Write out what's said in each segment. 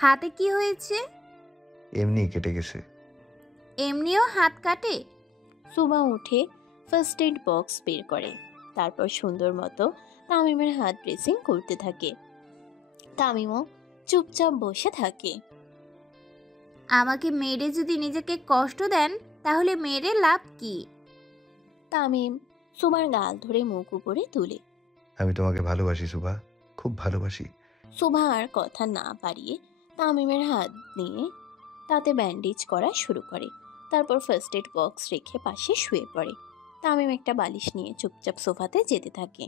হাতে কি হয়েছে? এমনি কেটে গেছে। এমনিও হাত কাটে? সুভা উঠে ফার্স্ট এড বক্স বের করে, তারপর সুন্দর মতো তামিমের হাত ড্রেসিং করতে থাকে। তামিমও চুপচাপ বসে থাকে। আমাকে মেরে যদি নিজেকে কষ্ট দেন তাহলে মেরে লাভ কি? তামিম সুভার গাল ধরে মুখ উপরে তুলে। আমি তোমাকে ভালোবাসি সুভা, খুব ভালোবাসি। সুভা আর কথা না পারিয়ে তামিমের হাত নিয়ে তাতে ব্যান্ডেজ করা শুরু করে। তারপর ফার্স্ট এড বক্স রেখে পাশে শুয়ে পড়ে। তামিম একটা বালিশ নিয়ে চুপচাপ সোফাতে যেতে থাকে।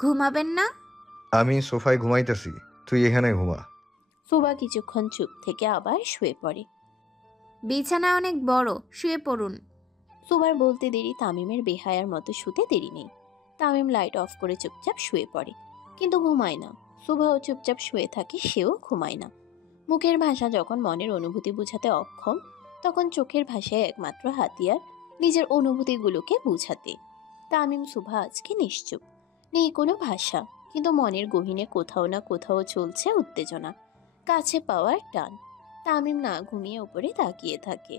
ঘুমাবেন না? আমি সোফায় ঘুমাইতেছি, তুই এখানে ঘুমা। সুভা কিছুক্ষণ চুপ থেকে আবার শুয়ে পড়ে। বিছানা অনেক বড়, শুয়ে পড়ুন। সুভার বলতে দেরি তামিমের বেহায়ার মতো শুতে দেরি নেই। তামিম লাইট অফ করে চুপচাপ শুয়ে পড়ে, কিন্তু ঘুমায় না। সুভাও চুপচাপ শুয়ে থাকে, সেও ঘুমায় না। মুখের ভাষা যখন মনের অনুভূতি বোঝাতে অক্ষম, তখন চোখের ভাষায় একমাত্র হাতিয়ার নিজের অনুভূতিগুলোকে বোঝাতে। তামিম সুভা আজকে নিশ্চুপ, নেই কোনো ভাষা, কিন্তু মনের গহীনে কোথাও না কোথাও চলছে উত্তেজনা, কাছে পাওয়ার টান। তামিম না ঘুমিয়ে উপরে তাকিয়ে থাকে,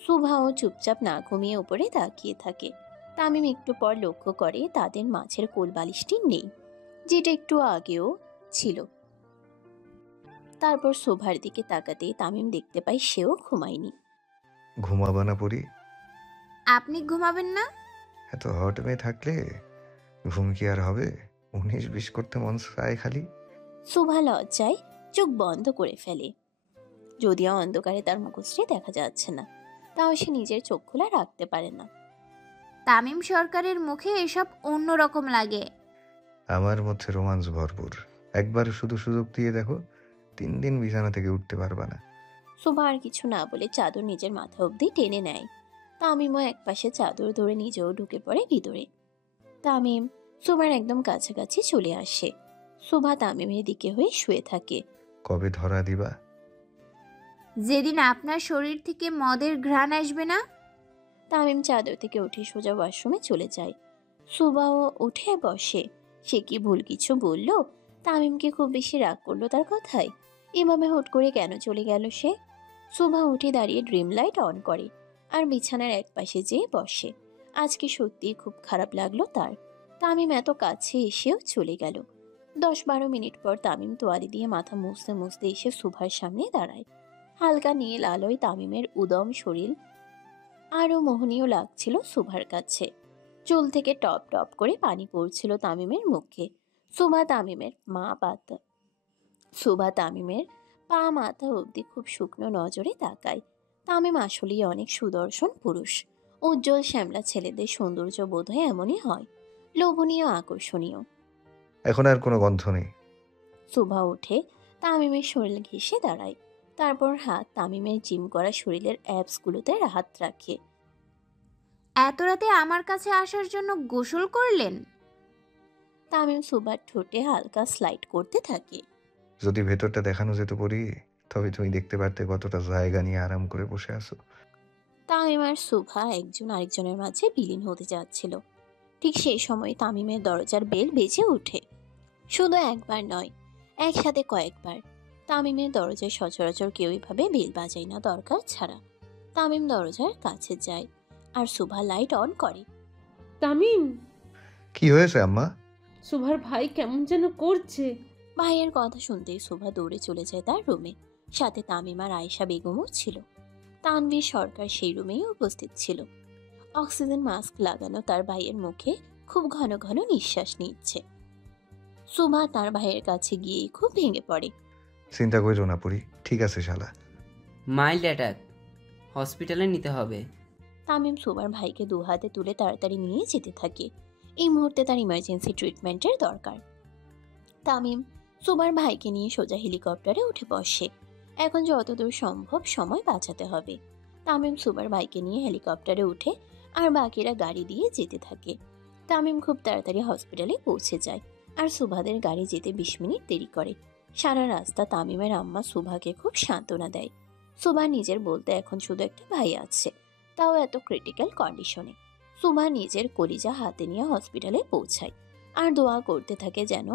সুভাও চুপচাপ না ঘুমিয়ে উপরে তাকিয়ে থাকে। তামিম একটু পর লক্ষ্য করে তাদের মাঝের কোলবালিশটি নেই, যেটা একটু আগেও ছিল। তারপর শোভার দিকে তাকাতেই তামিম দেখতে পায় সেও ঘুমায়নি। ঘুমাবা না পড়ি? আপনি ঘুমাবেন না? এত হট মেয়ে থাকলে ঘুম কি আর হবে? 19-20 করতে মন চায় খালি। শোভা লজ্জায় চোখ বন্ধ করে ফেলে। যদিও অন্ধকারে তার মুখশ্রী দেখা যাচ্ছে না, তাও সে নিজের চোখ খোলা রাখতে পারে না। তামিম সরকারের মুখে এসব অন্যরকম লাগে। আমার মধ্যে রোমান্স ভরপুর, একবার শুধু সুযোগ দিয়ে দেখো, 3 দিন বিছানা থেকে উঠতে পারবা না। শোভা আর কিছু না বলে চাদর নিজের মাথা অবধি টেনে নেয়। তামিমও একপাশে চাদর ধরে নিজেও ঢুকে পড়ে ভিতরে। তামিম শোভার একদম কাছাকাছি চলে আসে। শোভা তামিমের দিকে হয়ে শুয়ে থাকে। কবে ধরা দিবা? যেদিন আপনার শরীর থেকে মদের ঘ্রাণ আসবে না। তামিম চাদর থেকে উঠে সোজা ওয়াশরুমে চলে যায়। শোভাও উঠে বসে। সে কি ভুল কিছু বলল? তামিমকে খুব বেশি রাগ করলো তার কথায়? এভাবে হুট করে কেন চলে গেল সে? শোভা উঠে দাঁড়িয়ে ড্রিম লাইট অন করে আর বিছানার একপাশে যেয়ে বসে। আজকে সত্যিই খুব খারাপ লাগলো তার। তামিম এত কাছে এসেও চলে গেল। 10-12 মিনিট পর তামিম তোয়ালে দিয়ে মাথা মুছতে মুছতে এসে শোভার সামনে দাঁড়ায়। হালকা নীল আলোয় তামিমের উদম শরীর আরও মোহনীয় লাগছিল শোভার কাছে। চুল থেকে টপ টপ করে পানি পড়ছিল তামিমের মুখে। শোভা তামিমের মা পাতা শোভা তামিমের পা মাথা অবধি খুব শুকনো নজরে তাকায়। তামিম আসলেই অনেক সুদর্শন পুরুষ। উজ্জ্বল শ্যামলা ছেলেদের সৌন্দর্য বোধহয় এমনই হয়, লোভনীয়, আকর্ষণীয়। এখন আর কোনো গন্ধ নেই। শোভা উঠে তামিমের শরীর ঘেঁষে দাঁড়ায়। তারপর হাত তামিমের জিম করা শরীরের অ্যাবসগুলোতে হাত রাখে। এত রাতে আমার কাছে আসার জন্য গোসল করলেন? তামিম শোভার ঠোঁটে হালকা স্লাইড করতে থাকে। যদি ভেতরটা দেখানো যেত পড়ি, তবে তুমি দেখতে পারতে কতটা জায়গা নিয়ে আরাম করে বসে আছো। তামিম আর শোভা একজন আরেকজনের মাঝে বিলীন হতে যাচ্ছিল। ঠিক সেই সময় তামিমের দরজার বেল বেজে ওঠে। শুধু একবার নয়, একসাথে কয়েকবার। তামিমের দরজায় সচরাচর কেউ এভাবে বেল বাজায় না দরকার ছাড়া। তামিম দরজার কাছে যায় আর শোভা লাইট অন করে। তামিম, কি হয়েছে আম্মা? সুভার ভাই কেমন যেন করছে। ভাইয়ের কথা শুনতেই শোভা দৌড়ে চলে যায় তার রুমে। সাথে তামিম আর আয়েশা বেগমও ছিল। তানভীর সরকার সেই রুমেই উপস্থিত ছিল। অক্সিজেন মাস্ক লাগানো তার ভাইয়ের মুখে খুব ঘন ঘন নিঃশ্বাস নিচ্ছে। শোভা তার ভাইয়ের কাছে গিয়ে খুব ভেঙে পড়ে। চিন্তা করো না পড়ি, ঠিক আছে শালা। মাইল্ড অ্যাটাক, হসপিটালে নিতে হবে। তামিম শোভার ভাইকে দু হাতে তুলে তাড়াতাড়ি নিয়ে যেতে থাকে। এই মুহূর্তে তার ইমার্জেন্সি ট্রিটমেন্টের দরকার। তামিম শোভার ভাইকে নিয়ে সোজা হেলিকপ্টারে উঠে বসে। এখন যতদূর সম্ভব সময় বাঁচাতে হবে। তামিম শোভার ভাইকে নিয়ে হেলিকপ্টারে উঠে আর বাকিরা গাড়ি দিয়ে যেতে থাকে। তামিম খুব তাড়াতাড়ি হসপিটালে পৌঁছে যায় আর শোভাদের গাড়ি যেতে 20 মিনিট দেরি করে। সারা রাস্তা তামিমের আম্মা শোভাকে খুব সান্ত্বনা দেয়। শোভা নিজের বলতে এখন শুধু একটা ভাই আছে, তাও এত ক্রিটিক্যাল কন্ডিশনে। শোভা নিজের কলিজা হাতে নিয়ে হসপিটালে পৌঁছায় আর দোয়া করতে থাকে যেন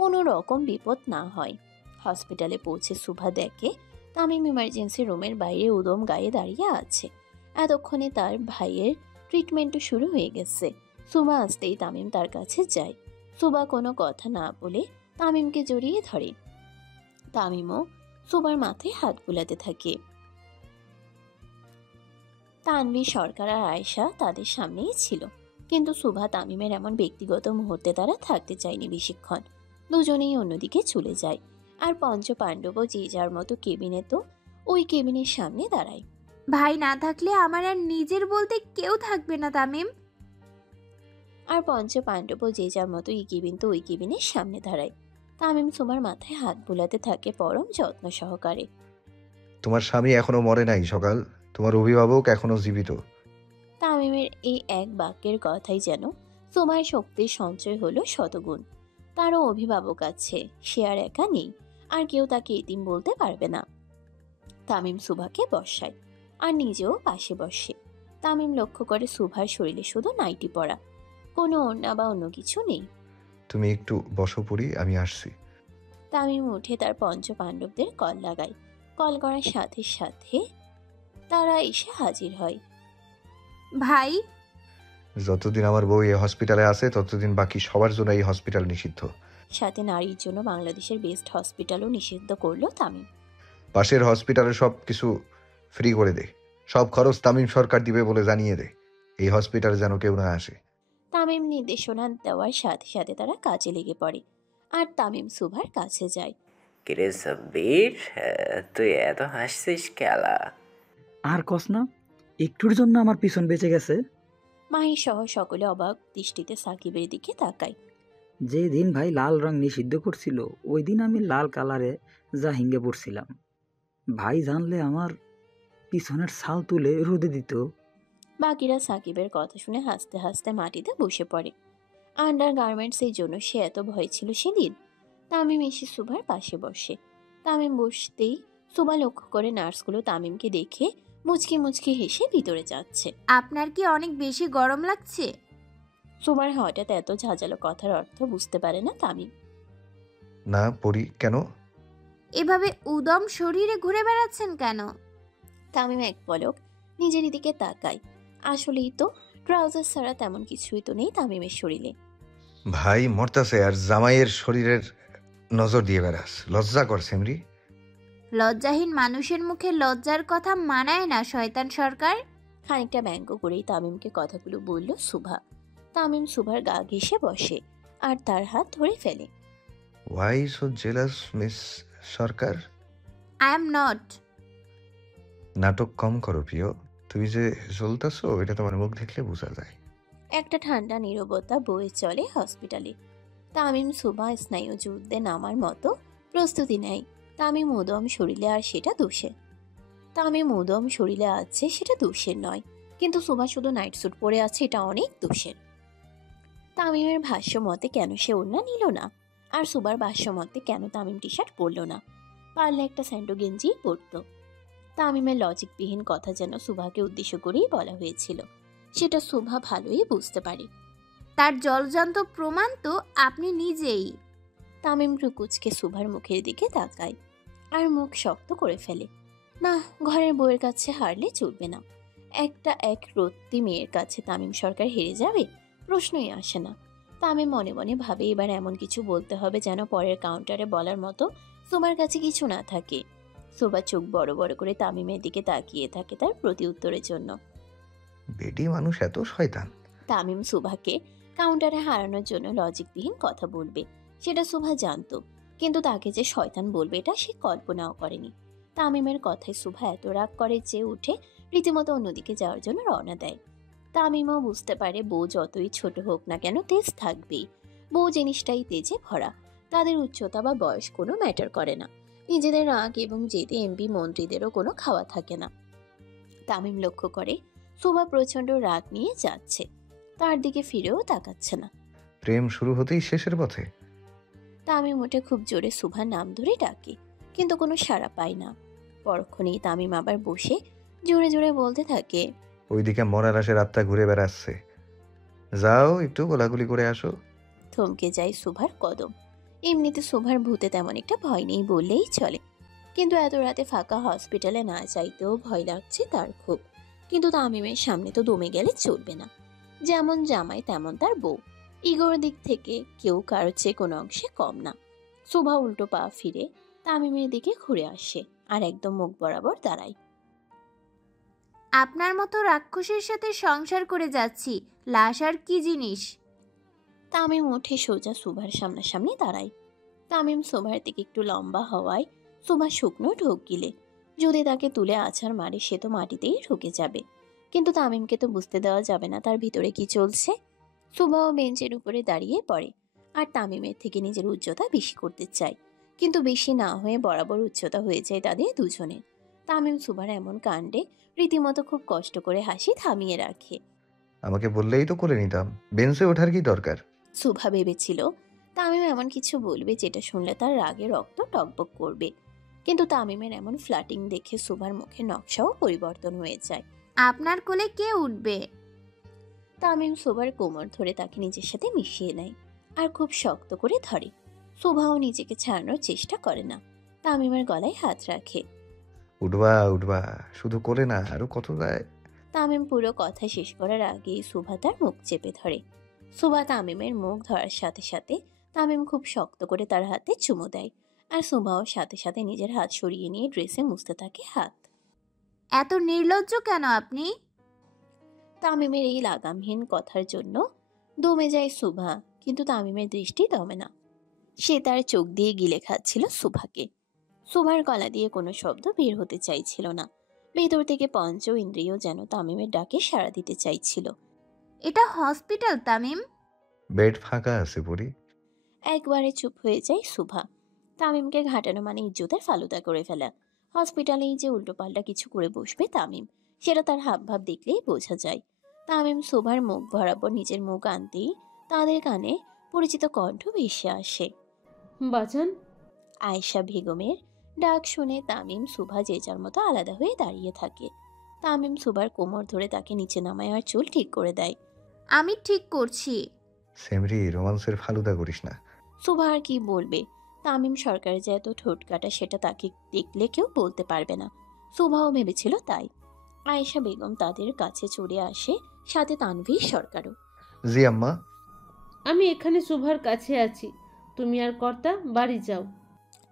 কোনো রকম বিপদ না হয়। হসপিটালে পৌঁছে সুভা দেখে তামিম ইমার্জেন্সি রুমের বাইরে উদম গায়ে দাঁড়িয়ে আছে। এতক্ষণে তার ভাইয়ের ট্রিটমেন্টও শুরু হয়ে গেছে। সুভা আসতেই তামিম তার কাছে যায়। সুভা কোনো কথা না বলে তামিমকে জড়িয়ে ধরে। তামিমও সুভার মাথায় হাত বুলাতে থাকে। তানভীর সরকার আর আয়েশা তাদের সামনেই ছিল, কিন্তু সুভা তামিমের এমন ব্যক্তিগত মুহূর্তে তারা থাকতে চায়নি বেশিক্ষণ। দুজনেই অন্যদিকে চলে যায়। আর পঞ্চ পাণ্ডবও যে যার মতো কেবিনে তো ওই কেবিনের সামনে দাঁড়ায়। ভাই না থাকলে আমার আর নিজের বলতে কেউ থাকবে না তামিম। আর পঞ্চ পাণ্ডবও যে যার মতো এই কেবিন তো ওই কেবিনের সামনে দাঁড়ায়। তামিম সুমার মাথায় হাত বুলাতে থাকে পরম যত্ন সহকারে। তোমার স্বামী এখনো মরে নাই সকাল, তোমার অভিভাবক এখনো জীবিত। তামিমের এই এক বাক্যের কথাই যেন সুমার শক্তির সঞ্চয় হলো শতগুণ। তারও অভিভাবক আছে, সে আর একা নেই, আর কেউ তাকে এতিম বলতে পারবে না। তামিম সুভাকে বসায় আর নিজেও পাশে বসে। তামিম লক্ষ্য করে সুভার শরীরে শুধু নাইটি পরা, কোনো ওড়না বা অন্য কিছু নেই। তুমি একটু বসো পড়ি, আমি আসছি। তামিম উঠে তার পঞ্চ পাণ্ডবদের কল লাগায়। কল করার সাথে সাথে তারা এসে হাজির হয়। ভাই, যতদিন আমার বউ এই হসপিটালে আছে ততদিন বাকি সবার জন্য এই হসপিটাল নিষিদ্ধ। সাথে নারীর জন্য বাংলাদেশের বেস্ট হসপিটালও নিষিদ্ধ করলো তামিম। পাশের হসপিটালে সব কিছু ফ্রি করে দে, সব খরচ তামিম সরকার দিবে বলে জানিয়ে দে। এই হসপিটালে যেন কেউ না আসে। তামিম নির্দেশনা দেওয়ার সাথে সাথে তারা কাজে লেগে পড়ে। আর তামিম সুভার কাছে যায়। কিরে সাব্বির, তুই এত হাসছিস কেলা? আর কস না, একটুর জন্য আমার পিছন বেঁচে গেছে। মাহি সহ সকলে অবাক দৃষ্টিতে সাকিবের দিকে তাকায়। যে দিন ভাই লাল রং নিষিদ্ধ করছিল ওই দিন আমি লাল কালারে যা হিঙ্গে পড়ছিলাম। ভাই জানলে আমার পিছনের ছাল তুলে রোদে দিত। বাকিরা সাকিবের কথা শুনে হাসতে হাসতে মাটিতে বসে পড়ে। আন্ডার গার্মেন্টসের জন্য সে এত ভয় ছিল সেদিন। তামিম এসে সুভার পাশে বসে। তামিম বসতেই সুভা লক্ষ্য করে নার্সগুলো তামিমকে দেখে মুচকি মুচকি হেসে ভিতরে যাচ্ছে। আপনার কি অনেক বেশি গরম লাগছে? সুভার হঠাৎ এত ঝাঁঝালো কথার অর্থ বুঝতে পারে না তামিম। না পড়ি কেন? এভাবে উদম শরীরে ঘুরে বেড়াচ্ছেন কেন? তামিম এক পলক নিজের দিকে তাকায়। আসলেই তো ট্রাউজার ছাড়া তেমন কিছুই তো নেই তামিমের শরীরে। ভাই মরতাছে আর জামাইয়ের শরীরের নজর দিয়ে বেড়াস, লজ্জা কর সেমরি। লজ্জাহীন মানুষের মুখে লজ্জার কথা মানায় না শয়তান সরকার। খানিকটা ব্যঙ্গ করেই তামিমকে কথাগুলো বলল সুভা। তামিম সুভার গা ঘেঁষে বসে আর তার হাত ধরে ফেলে। Why so jealous Miss Sarkar? I am not. নাটক কম করো প্রিয়, তুমি যে জ্বলতাছো এটা তোমার মুখ দেখলে বোঝা যায়। একটা ঠান্ডা নীরবতা বয়ে চলে হসপিটালে। তামিম সুভা স্নায়ু যুদ্ধে নামার মতো প্রস্তুতি নেয়। তামিম উদম শরীরে আর সেটা দোষের। তামিম উদম শরীরে আছে সেটা দোষের নয়, কিন্তু সুভা শুধু নাইট স্যুট পরে আছে এটা অনেক দোষের। তামিমের ভাষ্য মতে কেন সে ওড়না নিল না, আর সুবার ভাষ্য মতে কেন তামিম টি শার্ট পরলো না, পারলে একটা স্যান্ডো গেঞ্জি পরতো। তামিমের লজিকবিহীন কথা যেন সুভাকে উদ্দেশ্য করেই বলা হয়েছিল, সেটা সুভা ভালোই বুঝতে পারে। তার জলজান্ত প্রমাণ তো আপনি নিজেই। তামিম রুকুচকে সুভার মুখের দিকে তাকায় আর মুখ শক্ত করে ফেলে। না, ঘরের বউয়ের কাছে হারলে চলবে না। এক রত্তি মেয়ের কাছে তামিম সরকার হেরে যাবে, প্রশ্নই আসে না। তামিম মনে মনে ভাবে এবার এমন কিছু বলতে হবে যেন পরের কাউন্টারে বলার মতো সুভার কাছে কিছু না থাকে। সুভা চোখ বড় বড় করে তামিমের দিকে তাকিয়ে থাকে তার প্রতি উত্তরের জন্য। বেটি মানুষ এত শয়তান। তামিম সুভাকে কাউন্টারে হারানোর জন্য লজিকবিহীন কথা বলবে সেটা সুভা জানতো, কিন্তু তাকে যে শয়তান বলবে এটা সে কল্পনাও করেনি। তামিমের কথায় সুভা এত রাগ করে যে উঠে রীতিমতো অন্যদিকে যাওয়ার জন্য রওনা দেয়। তামিমও বুঝতে পারে বউ যতই ছোট হোক না কেন তেজ থাকবেই। বউ জিনিসটাই তেজে ভরা, তাদের উচ্চতা বা বয়স কোনো ম্যাটার করে না। নিজেদের রাগ এবং জেদে এমপি মন্ত্রীদেরও কোনো খাওয়া থাকে না। তামিম লক্ষ্য করে সুভা প্রচন্ড রাগ নিয়ে যাচ্ছে, তার দিকে ফিরেও তাকাচ্ছে না। প্রেম শুরু হতেই শেষের পথে। তামিম উঠে খুব জোরে সুভার নাম ধরে ডাকে, কিন্তু কোনো সাড়া পায় না। পরক্ষণেই তামিম আবার বসে জোরে জোরে বলতে থাকে, ওইদিকে মরার আশের আত্মা ঘুরে বেড়াচ্ছে, যাও একটু গোলাগুলি করে আসো। থমকে যায় সুভার কদম। এমনিতে শোভার ভূতে তেমন একটা ভয় নেই বললেই চলে, কিন্তু এত রাতে ফাঁকা হসপিটালে না চাইতেও ভয় লাগছে তার খুব। কিন্তু তামিমের সামনে তো দমে গেলে চলবে না, যেমন জামাই তেমন তার বউ, ইগোর দিক থেকে কেউ কারোর চেয়ে কোনো অংশে কম না। শোভা উল্টো পা ফিরে তামিমের দিকে ঘুরে আসে আর একদম মুখ বরাবর দাঁড়ায়। আপনার মতো রাক্ষসের সাথে সংসার করে যাচ্ছি, লাশ আর কি জিনিস? তামিম উঠে সোজা শোভার সামনাসামনি দাঁড়ায়। তামিম শোভার দিকে একটু লম্বা হওয়ায় শোভা শুকনো ঢোক গিলে। যদি তাকে তুলে আছাড় মারে সে তো মাটিতেই ঢুকে যাবে, কিন্তু তামিমকে তো বুঝতে দেওয়া যাবে না তার ভিতরে কি চলছে। শোভাও বেঞ্চের উপরে দাঁড়িয়ে পড়ে আর তামিমের থেকে নিজের উচ্চতা বেশি করতে চায়, কিন্তু বেশি না হয়ে বরাবর উচ্চতা হয়ে যায় তাদের দুজনের। তামিম শোভার এমন কাণ্ডে রীতিমতো খুব কষ্ট করে হাসি থামিয়ে রাখে। আমাকে বললেই তো করে নিতাম, বেঞ্চে ওঠার কি দরকার? শোভা ভেবেছিল তামিম এমন কিছু বলবে যেটা শুনলে তার রাগে রক্ত টকবক করবে, কিন্তু তামিমের এমন ফ্ল্যাটিং দেখে শোভার মুখে নকশাও পরিবর্তন হয়ে যায়। আপনার কোলে কে উঠবে? তামিম শোভার কোমর ধরে তাকে নিজের সাথে মিশিয়ে নেয় আর খুব শক্ত করে ধরে। শোভাও নিজেকে ছাড়ানোর চেষ্টা করে না, তামিমের গলায় হাত রাখে। উঠবা উঠবা, শুধু করে না, আরো কত যায়। তামিম পুরো কথা শেষ করার আগেই শোভা তার মুখ চেপে ধরে। শোভা তামিমের মুখ ধরার সাথে সাথে তামিম খুব শক্ত করে তার হাতে চুমু দেয়, আর শোভাও সাথে সাথে নিজের হাত সরিয়ে নিয়ে ড্রেসে মুছতে থাকে হাত। এত নির্লজ্জ কেন আপনি? তামিমের এই লাগামহীন কথার জন্য দমে যায় শোভা, কিন্তু তামিমের দৃষ্টি দমে না। সে তার চোখ দিয়ে গিলে খাচ্ছিল শোভাকে। শোভার গলা দিয়ে কোনো শব্দ বের হতে চাইছিল না, ভেতর থেকে পঞ্চ ইন্দ্রিয় যেন তামিমের ডাকে সাড়া দিতে চাইছিল। এটা হসপিটাল তামিম। বেড ফাঁকা আছে পরি। একবারে চুপ হয়ে যায় শোভা। তামিমকে ঘাটানো মানে ইজ্জতের ফালুদা করে ফেলা। হসপিটালেই যে উল্টোপাল্টা কিছু করে বসবে তামিম, সেটা তার হাবভাব দেখলেই বোঝা যায়। তামিম শোভার মুখ বরাবর নিজের মুখ আনতেই তাদের কানে পরিচিত কণ্ঠ ভেসে আসে। বাজান। আয়েশা বেগমের ডাক শুনে তামিম শোভা যে যার মতো আলাদা হয়ে দাঁড়িয়ে থাকে। তামিম শোভার কোমর ধরে তাকে নিচে নামায় আর চুল ঠিক করে দেয়। আমি ঠিক করছি। সেমরি, রোমান্সের ফালুদা করিস না। শোভা আর কি বলবে? তামিম সরকার যে এত ঠোঁট কাটা সেটা তাকে দেখলে কেউ বলতে পারবে না। শোভাও ভেবেছিল তাই। আয়েশা বেগম তাদের কাছে চলে আসে, সাথে তানভীর সরকারও। জি আম্মা। আমি এখানে শোভার কাছে আছি, তুমি আর কর্তা বাড়ি যাও।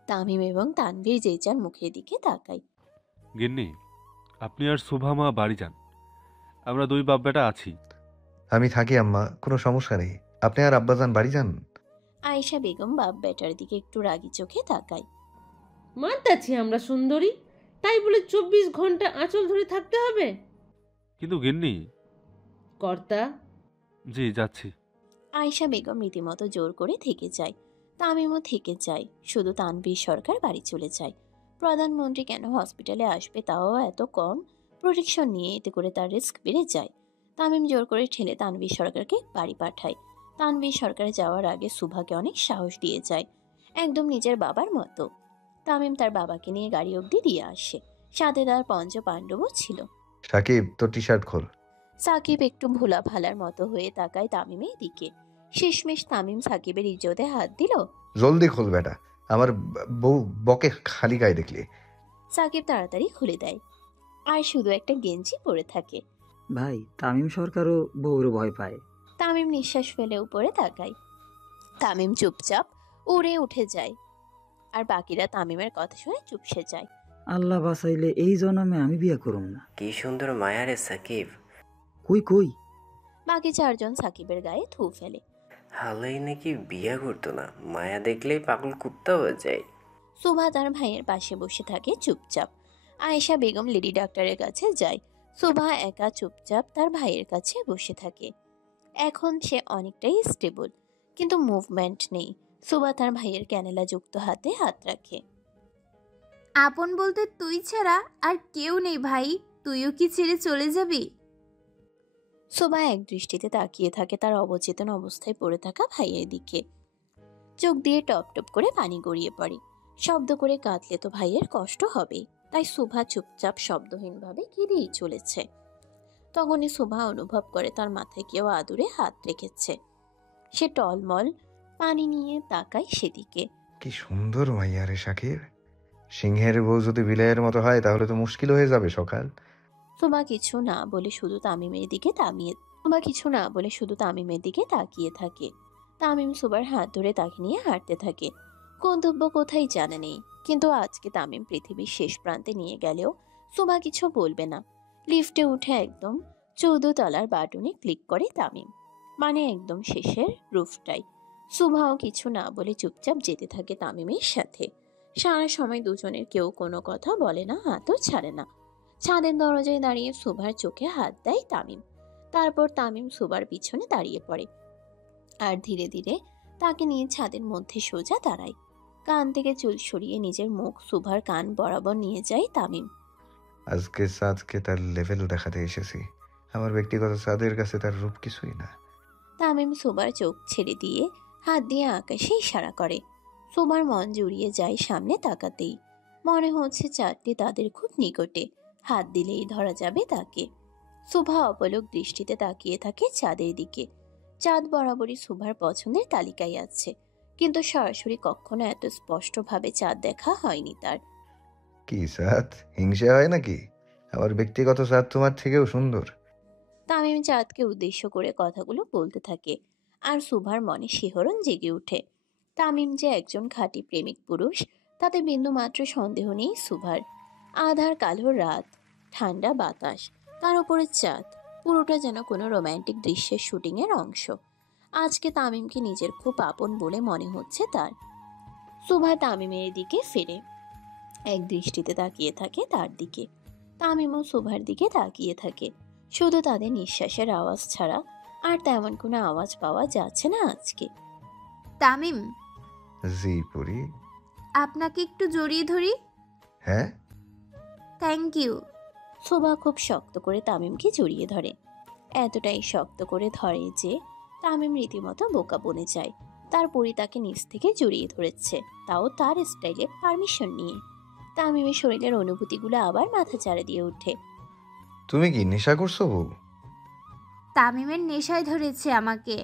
তামিম এবং তানভীর যে যার মুখের দিকে তাকায়। গিন্নি, আপনি আর শোভা মা বাড়ি যান, আমরা দুই বাপ বেটা আছি। আমি থাকি আম্মা, কোনো সমস্যা নেই। আপনি আর আব্বাজান বাড়ি যান। আয়েশা বেগম বাপ বেটার দিকে একটু রাগি চোখে তাকায়। মানতাছি আমরা সুন্দরী, তাই বলে 24 ঘন্টা আঁচল ধরে থাকতে হবে? কিন্তু গিন্নি। কর্তা। জি যাচ্ছি। আয়েশা বেগম রীতিমতো জোর করে থেকে যায়। তামিমও থেকে যায়, শুধু তানভীর সরকার বাড়ি চলে যায়। প্রধানমন্ত্রী কেন হসপিটালে আসবে তাও এত কম প্রোটেকশন নিয়ে, এতে করে তার রিস্ক বেড়ে যায়। তামিম জোর করে ঠেলে তানভীর সরকারকে বাড়ি পাঠায়। তানভীর সরকার যাওয়ার আগে সুভাকে অনেক সাহস দিয়ে যায়, একদম নিজের বাবার মতো। তামিম তার বাবাকে নিয়ে গাড়ি অবধি দিয়ে আসে, সাথে তার পঞ্চ পাণ্ডবও ছিল। সাকিব, তোর টি শার্ট খোল। সাকিব একটু ভোলা ভালার মতো হয়ে তাকায় তামিমের দিকে। শেষমেশ তামিম সাকিবের ইজ্জতে হাত দিল। জলদি খোল বেটা, আমার বউ বকে খালি গায়ে দেখলি। সাকিব তাড়াতাড়ি খুলে দেয়, আর শুধু একটা গেঞ্জি পরে থাকে। ভাই, তামিম সরকারও বউরও ভয় পায়। তামিম নিঃশ্বাস ফেলে উপরে তাকায়। তামিম চুপচাপ উড়ে উঠে যায়, আর বাকিরা তামিমের কথা শুনে চুপসে যায়। আল্লাহ বাঁচাইলে এই জন্মে আমি বিয়ে করুম না। কি সুন্দর মায়া রে সাকিব। কই কই? বাকি চারজন সাকিবের গায়ে থু ফেলে। হালাই নাকি বিয়া করতো না, মায়া দেখলেই পাগল কুত্তা হয়ে যায়। শোভা তার ভাইয়ের পাশে বসে থাকে চুপচাপ। আয়েশা বেগম লেডি ডাক্তারের কাছে যায়। শোভা একা চুপচাপ তার ভাইয়ের কাছে বসে থাকে। এখন সে অনেকটাই স্টেবল, কিন্তু মুভমেন্ট নেই। শোভা তার ভাইয়ের ক্যানেলা যুক্ত হাতে হাত রাখে। আপন বলতে তুই ছাড়া আর কেউ নেই ভাই, তুইও কি ছেড়ে চলে যাবি? শোভা এক দৃষ্টিতে তাকিয়ে থাকে তার অবচেতন অবস্থায় পড়ে থাকা ভাইয়ের দিকে। চোখ দিয়ে টপ টপ করে পানি গড়িয়ে পড়ে। শব্দ করে কাঁদলে তো ভাইয়ের কষ্ট হবে, তাই শোভা চুপচাপ শব্দহীনভাবে কেঁদেই চলেছে। তখনই শোভা অনুভব করে তার মাথায় কেউ আদুরে হাত রেখেছে। সে টলমল পানি নিয়ে তাকায় সেদিকে। কি সুন্দর মাইয়া রে শাকির। সিংহের বউ যদি বিলের মতো হয় তাহলে তো মুশকিল হয়ে যাবে সকাল। সুমা কিছু না বলে শুধু তামিমের দিকে তাকিয়ে থাকে। তামিম সুবার হাত ধরে তাকে নিয়ে হাঁটতে থাকে। গন্তব্য কোথায় জানা নেই, কিন্তু আজকে তামিম পৃথিবীর শেষ প্রান্তে নিয়ে গেলেও সুমা কিছু বলবে না। লিফটে উঠে একদম 14 তলার বাটনে ক্লিক করে তামিম, মানে একদম শেষের রুফটাই। সুমাও কিছু না বলে চুপচাপ যেতে থাকে তামিমের সাথে। সারা সময় দুজনের কেউ কোনো কথা বলে না, হাতও ছাড়ে না। ছাদের দরজায় দাঁড়িয়ে সুভার চোখে হাত দেয় তামিম। তারপর তামিম সুভার পিছনে দাঁড়িয়ে পড়ে আর ধীরে ধীরে তাকে নিয়ে ছাদের মধ্যে সোজা দাঁড়ায়। কান থেকে চুল সরিয়ে নিজের মুখ সুভার কান বরাবর নিয়ে যায় তামিম। আজকে চাঁদকে তার লেভেল দেখাতে এসেছি। আমার ব্যক্তিগত চাঁদের কাছে তার রূপ কিছুই না। তামিম সুভার চোখ ছেড়ে দিয়ে হাত দিয়ে আকাশে ইশারা করে। সুভার মন জুড়িয়ে যায় সামনে তাকাতেই। মনে হচ্ছে চাঁদটি তাদের খুব নিকটে, হাত দিলেই ধরা যাবে তাকে। সুভা অপলক দৃষ্টিতে তাকিয়ে থাকে চাঁদের দিকে। চাঁদ বরাবরই সুভার পছন্দের তালিকায় আছে, কিন্তু সরাসরি কখনো এত স্পষ্টভাবে চাঁদ দেখা হয়নি তার। কি চাঁদ, হিংসা হয় নাকি? আমার ব্যক্তিগত চাঁদ তোমার থেকেও সুন্দর। তামিম চাঁদকে উদ্দেশ্য করে কথাগুলো বলতে থাকে, আর সুভার মনে শিহরণ জেগে ওঠে। তামিম যে একজন খাঁটি প্রেমিক পুরুষ তাতে বিন্দুমাত্র সন্দেহ নেই সুভার। আধার কালো রাত, ঠান্ডা বাতাস, তার উপরে চাঁদ, পুরোটা যেন কোনো রোমান্টিক দৃশ্যের শুটিংয়ের অংশ। আজকে তামিমকে নিজের খুব আপন বলে মনে হচ্ছে তার। সুভা তামিমের দিকে ফিরে এক দৃষ্টিতে তাকিয়ে থাকে তার দিকে। তামিমও সুভার দিকে তাকিয়ে থাকে। শুধু তাদের নিঃশ্বাসের আওয়াজ ছাড়া আর তেমন কোনো আওয়াজ পাওয়া যাচ্ছে না আজকে। তামিম, জি পুরি। আপনাকে একটু জড়িয়ে ধরি। হ্যাঁ, থ্যাংক ইউ। সুভা খুব শক্ত করে তামিমকে জড়িয়ে ধরে। এতটাই শক্ত করে ধরে যে তামিম রীতিমতো বোকা বনে যায়। তারপরই তাকে নিচ থেকে জড়িয়ে ধরেছে, তাও তার স্টাইলে, পারমিশন নিয়ে। তামিমের শরীরের অনুভূতিগুলো আবার মাথা চাড়া দিয়ে ওঠে। তুমি কি নেশা করছো বউ? তামিমের নেশায় ধরেছে আমাকে।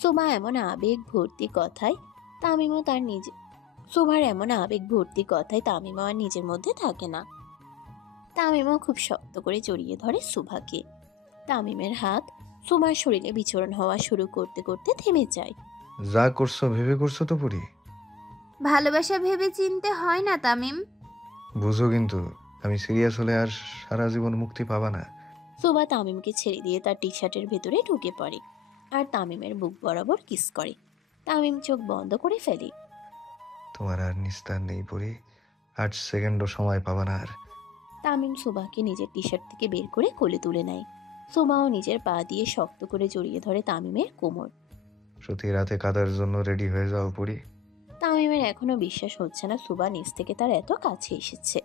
সুভা এমন আবেগ ভর্তি কথায় তামিমও তার নিজে সুভার এমন আবেগ ভর্তি কথায় তামিমও আর নিজের মধ্যে থাকে না। তামিমও খুব শক্ত করে জড়িয়ে ধরে সুভাকে। তামিমের হাত সুভার শরীরে বিচরণ হওয়া শুরু করতে করতে থেমে যায়। যা করছো ভেবে করছো তো পুরি? ভালোবাসা ভেবে চিনতে হয় না তামিম। বুঝো কিন্তু আমি সিরিয়াস হলে আর সারা জীবন মুক্তি পাবা না। সুভা তামিমকে ছেড়ে দিয়ে তার টি শার্টের ভেতরে ঢুকে পড়ে আর তামিমের বুক বরাবর কিস করে। তামিম চোখ বন্ধ করে ফেলে। তোমার আর নিস্তার নেই পুরি, 8 সেকেন্ডও সময় পাবা না আর। তামিম সুভাকে নিজের টি শার্ট থেকে বের করে কোলে তুলে নেয়। সুভাও নিজের পা দিয়ে শক্ত করে জড়িয়ে ধরে তামিমের কোমর। প্রতি রাতে কাদার জন্য রেডি হয়ে যাও পুরি। তামিমের এখনো বিশ্বাস হচ্ছে না সুভা নিজ থেকে তার এত কাছে এসেছে।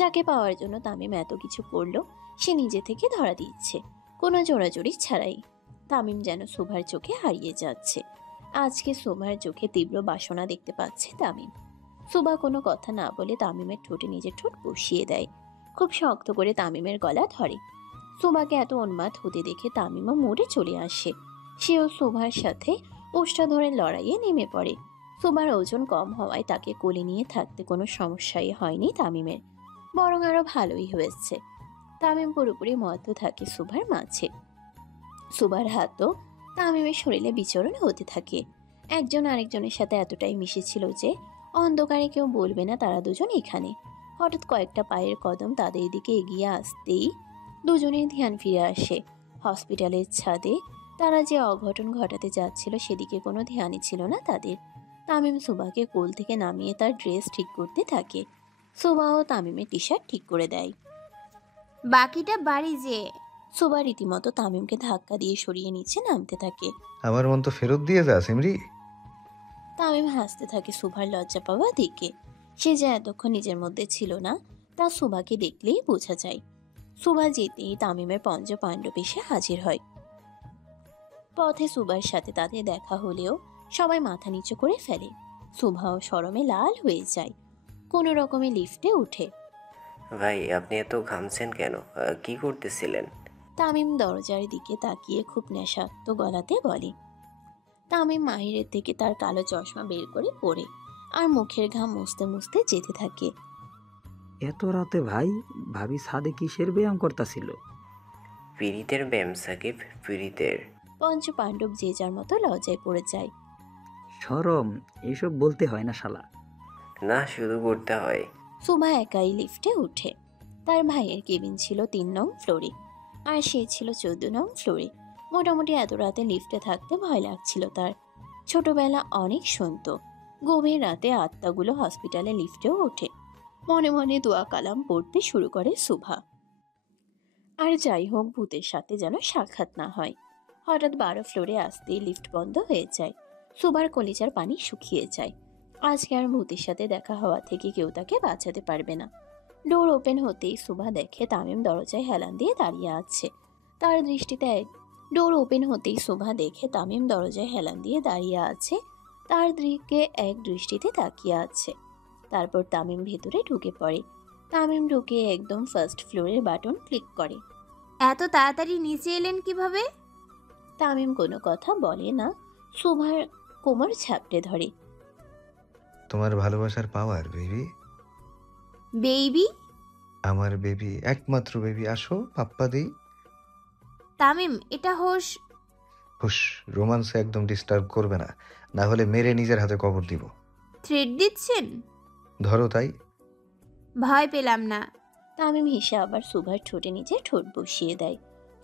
যাকে পাওয়ার জন্য তামিম এত কিছু করলো, সে নিজে থেকে ধরা দিচ্ছে, কোনো জোড়াজোড়ি ছাড়াই। তামিম যেন সুভার চোখে হারিয়ে যাচ্ছে। আজকে সুভার চোখে তীব্র বাসনা দেখতে পাচ্ছে তামিম। সুভা কোনো কথা না বলে তামিমের ঠোঁটে নিজের ঠোঁট বসিয়ে দেয়। খুব শক্ত করে তামিমের গলা ধরে। সুভাকে এত উন্মাদ হতে দেখে তামিমও মোড়ে চলে আসে। সেও সুভার সাথে ওষ্ঠা ধরে লড়াইয়ে নেমে পড়ে। সুভার ওজন কম হওয়ায় তাকে কোলে নিয়ে থাকতে কোনো সমস্যাই হয়নি তামিমের, বরং আরো ভালোই হয়েছে। তামিম পুরোপুরি মত্ত থাকে সুভার মাঝে। সুভার হাতও তামিমের শরীরে বিচরণ হতে থাকে। একজন আরেকজনের সাথে এতটাই মিশেছিল যে অন্ধকারে কেউ বলবে না তারা দুজন এখানে। হঠাৎ কয়েকটা পায়ের কদম তাদের দিকে এগিয়ে আসতেই দুজনের ধ্যান ফিরে আসে। হসপিটালের ছাদে তারা যে অঘটন ঘটাতে যাচ্ছিল সেদিকে কোনো ধ্যানই ছিল না তাদের। তামিম সুভাকে কোল থেকে নামিয়ে তার ড্রেস ঠিক করতে থাকে। সুভাও তামিমের টি শার্ট ঠিক করে দেয়। বাকিটা বাড়ি যে। সুভা রীতিমতো তামিমকে ধাক্কা দিয়ে সরিয়ে নিচে নামতে থাকে। আমার মন তো ফেরত দিয়ে যা সিমরি। তামিম হাসতে থাকে সুভার লজ্জা পাওয়া দিকে। সে যে এতক্ষণ নিজের মধ্যে ছিল না তা সুভাকে দেখলেই বোঝা যায়। সুভা যেতেই তামিমের পঞ্চ পাণ্ডব এসে হাজির হয়। পথে সুভার সাথে তাদের দেখা হলেও সবাই মাথা নিচু করে ফেলে। সুভাও শরমে লাল হয়ে যায়। কোনো রকমে লিফটে উঠে। ভাই আপনি এত ঘামছেন কেন? কি করতেছিলেন? তামিম দরজার দিকে তাকিয়ে খুব নেশাক্ত গলাতে বলে। তামিম মাহিরের থেকে তার কালো চশমা বের করে পরে আর মুখের ঘাম মুছতে মুছতে যেতে থাকে। এত রাতে ভাই, ভাবি ছাদে কিসের ব্যায়াম করতেছিল? পীড়িতের ব্যায়াম সাকিব, পীড়িতের। পঞ্চ পাণ্ডব যে যার মতো লজ্জায় পড়ে যায়। শরম, এসব বলতে হয় না শালা। না, শুরু করতে হয়। সুভা একাই লিফটে উঠে। তার ভাইয়ের কেবিন ছিল 3 নং ফ্লোরে আর সে ছিল 14 নং ফ্লোরে। মোটামুটি এত রাতে লিফটে থাকতে ভয় লাগছিল তার। ছোটবেলা অনেক শুনত, গভীর রাতে আত্মাগুলো হসপিটালে লিফটেও ওঠে। মনে মনে দোয়া কালাম পড়তে শুরু করে সুভা। আর যাই হোক, ভূতের সাথে যেন সাক্ষাৎ না হয়। হঠাৎ 12 ফ্লোরে আসতেই লিফট বন্ধ হয়ে যায়। সুভার কলিজার পানি শুকিয়ে যায়। আজকে আর ভূতের সাথে দেখা হওয়া থেকে কেউ তাকে বাঁচাতে পারবে না। ডোর ওপেন হতেই সুভা দেখে তামিম দরজায় হেলান দিয়ে দাঁড়িয়ে আছে। তার দৃষ্টিতে ডোর ওপেন হতেই সুভা দেখে তামিম দরজায় হেলান দিয়ে দাঁড়িয়ে আছে, তার দিকে এক দৃষ্টিতে তাকিয়ে আছে। তারপর তামিম ভেতরে ঢুকে পড়ে। তামিম ঢুকে একদম ফার্স্ট ফ্লোরের বাটন ক্লিক করে। এত তাড়াতাড়ি নিচে এলেন কিভাবে? তামিম কোনো কথা বলে না, সুভার কোমর ঝাপটে ধরে। তোমার ভালোবাসার পাওয়ার বেবি, বেবি? আমার বেবি, একমাত্র বেবি, আসো পাপ্পা দেই। তামিম, এটা হোস। হুশ, রোমান্সে একদম ডিস্টার্ব করবে না, না হলে মেরে নিজের হাতে কবর দিব। থ্রেড দিচ্ছেন? ধরো তাই। ভয় পেলাম না। তামিম হেসে আবার সুভার ঠোঁটে নিচে ঠোঁট বসিয়ে দেয়।